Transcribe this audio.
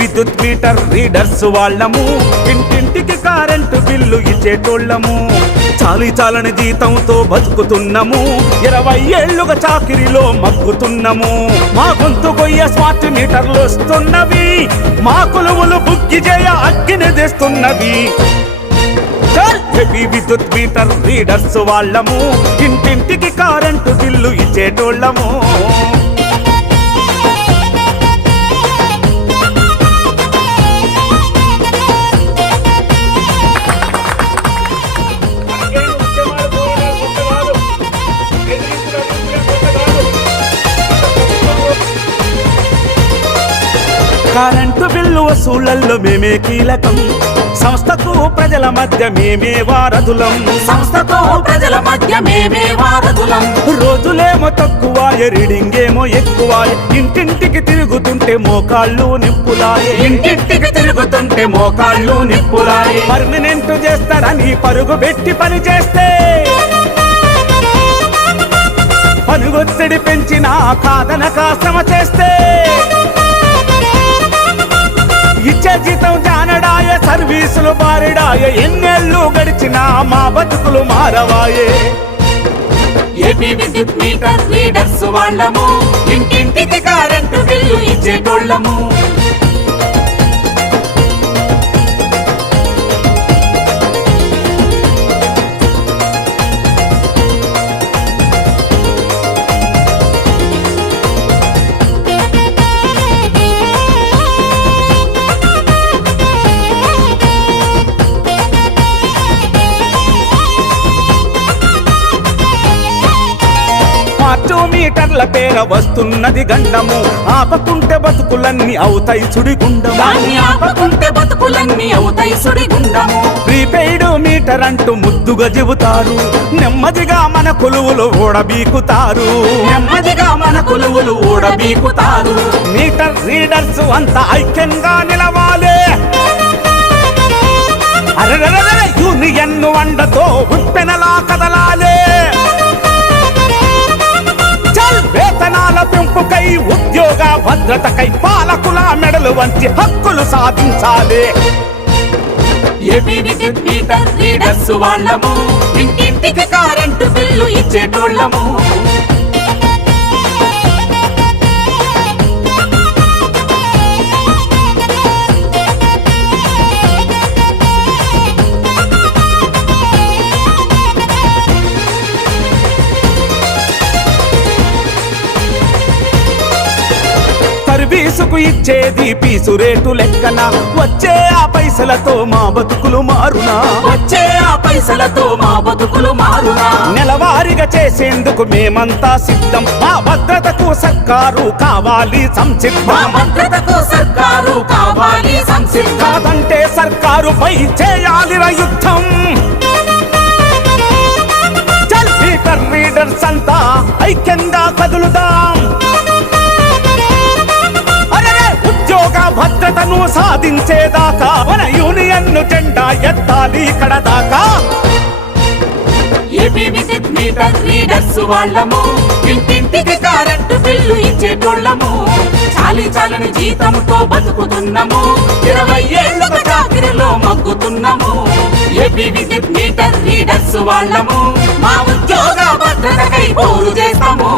విద్యుత్ metre readers వాళ్ళము, ఇంటింటికి కరెంటు బిల్లు ఇచ్చేటోళ్ళము. చాలని జీతంతో బతుకుతున్నాము, 20 ఏళ్లుగా చాకిరిలో మగ్గుతున్నాము. మా గొంతు గొయ్య స్మార్ట్ మీటర్లు వస్తున్నవి, మా కొలువులు బుక్కి చేయ అగ్గిని తెస్తున్నవి. విద్యుత్ మీటర్ రీడర్స్ వాళ్ళము, ఇంటింటికి కరెంటు బిల్లు ఇచ్చేటోళ్ళము. కరెంటు బిల్లు వసూళ్లలో మేమే కీలకం, సంస్థకు ప్రజల మధ్య మేమే వారధులం. సంస్థకు ప్రజల మధ్య మేమే వారధులం. రోజులేమో తక్కువాయ, రీడింగ్ ఏమో ఎక్కువాయ, ఇంటింటికి తిరుగుతుంటే మోకాళ్ళు నిప్పులాయే. ఇంటింటికి తిరుగుతుంటే మోకాళ్ళు నిప్పులాయే. పర్మనెంట్ చేస్తారని పరుగు పెట్టి పని చేస్తే, పనుగొత్తిడి పెంచిన కాదనక శ్రమ చేస్తే, ఇచ్చే జీతం జానడాయ, సర్వీసులు బారిడాయ, ఎన్నేళ్ళు గడిచినా మా బతుకులు మారవాయే. ఏపీ విద్యుత్ మీటర్ రీడర్స్ వాళ్ళము, ఇంటింటికి కరెంటు బిల్లు ఇచ్చేటోళ్ళము. మీటర్ల పేర వస్తున్నది గండము, ఆపకుంటే బతుకులన్నీ అవుతాయి సుడిగుండము. ఆపకుంటే బతుకులన్నీ అవుతాయి సుడిగుండము. ప్రీపెయిడ్ మీటర్ అంటూ ముద్దుగా చెబుతారు, నెమ్మదిగా మన కొలువులు ఊడబీకుతారు. నెమ్మదిగా మన కొలువులు ఊడబీకుతారు. మీటర్ రీడర్స్ అంతా ఐక్యంగా నిలవాలి. యూనియన్ వండతో ఉప్పెనలా కదలాలే. వేతనాల పెంపుకై, ఉద్యోగ భద్రతకై, పాలకుల మెడలు వంచి హక్కులు సాధించాలి. ఏపీ విద్యుత్ మీటర్ రీడర్స్ వాళ్ళము, ఇంటింటికి కరెంటు బిల్లు ఇచ్చేటోళ్ళము. సర్వీసుకు ఇచ్చేది పీసు రేటు లెక్కన, వచ్చే ఆ పైసలతో మా బతుకులు మారునా. వచ్చే ఆ పైసలతో మా బతుకులు మారునా. నెలవారీగా చేసేందుకు మేమంతా సిద్ధం, మా భద్రతకు సర్కారు కావాలి సంసిద్ధం. భద్రతకు సర్కారు కావాలి సంసిద్ధం. కాదంటే సర్కారుపై చేయాలి యుద్ధం. మీటర్ రీడర్స్ అంతా ఐక్యంగా కదులుదాం. ఉద్యోగ భద్రతను సాధించేదాకా మన యూనియన్ జెండా ఎత్తాలి ఇక్కడ దాకా. ఏపీ విద్యుత్ మీటర్ రీడర్స్ వాళ్ళము, ఇంటింటికి కరెంటు బిల్లు ఇచ్చేటోళ్ళము. చాలని జీతంతో బతుకుతున్నాము, 20 ఏళ్లుగా చాకిరిలో మగ్గుతున్నాము. ఏపీ విద్యుత్ మీటర్ రీడర్స్ వాళ్ళము, మా ఉద్యోగ భద్రతకై పోరు చేస్తాము.